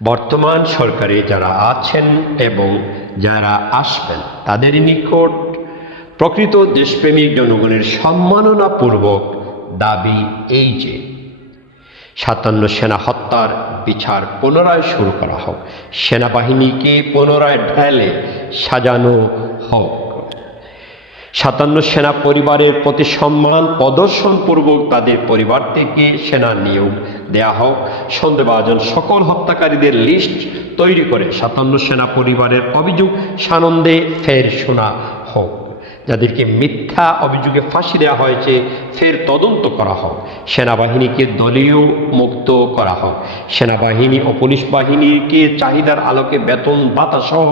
বর্তমান সরকারে যারা আছেন এবং যারা আসবেন তাদের নিকট প্রকৃত দেশপ্রেমিক জনগণের সম্মাননাপূর্বক দাবি এই যে ৫৭ সেনা হত্যার বিচার পুনরায় শুরু করা হোক, সেনাবাহিনীকে পুনরায় ঢেলে সাজানো হোক, ৫৭ সেনা পরিবারের প্রতি সম্মান প্রদর্শনপূর্বক তাদের পরিবার থেকে সেনা নিয়োগ দেয়া হোক, সন্দেহভাজন সকল হত্যাকারীদের লিস্ট তৈরি করে ৫৭ সেনা পরিবারের অভিযোগ সানন্দে ফের শোনা হোক, যাদেরকে মিথ্যা অভিযোগে ফাঁসি দেওয়া হয়েছে ফের তদন্ত করা হোক, সেনাবাহিনীকে দলীয় মুক্ত করা হোক, সেনাবাহিনী ও পুলিশ বাহিনীকে চাহিদার আলোকে বেতন ভাতা সহ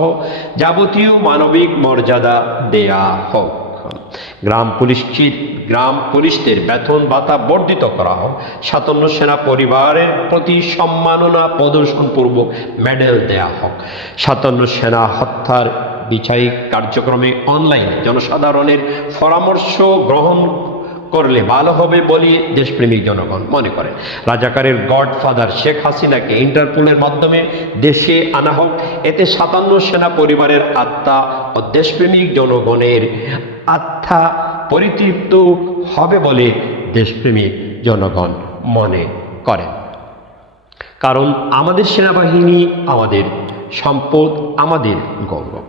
যাবতীয় মানবিক মর্যাদা দেয়া হোক, গ্রাম পুলিশদের বেতন ভাতা বর্ধিত করা হোক, ৫৭ সেনা পরিবারের প্রতি সম্মাননা প্রদর্শনপূর্বক মেডেল দেয়া হোক, ৫৭ সেনা হত্যার বিচারিক কার্যক্রমে অনলাইনে জনসাধারণের পরামর্শ গ্রহণ করলে ভালো হবে বলে দেশপ্রেমিক জনগণ মনে করেন। রাজাকারের গডফাদার শেখ হাসিনাকে ইন্টারপোলের মাধ্যমে দেশে আনা হোক, এতে ৫৭ সেনা পরিবারের আত্মা ও দেশপ্রেমিক জনগণের আত্মা পরিতৃপ্ত হবে বলে দেশপ্রেমিক জনগণ মনে করেন। কারণ আমাদের সেনাবাহিনী আমাদের সম্পদ, আমাদের গৌরব।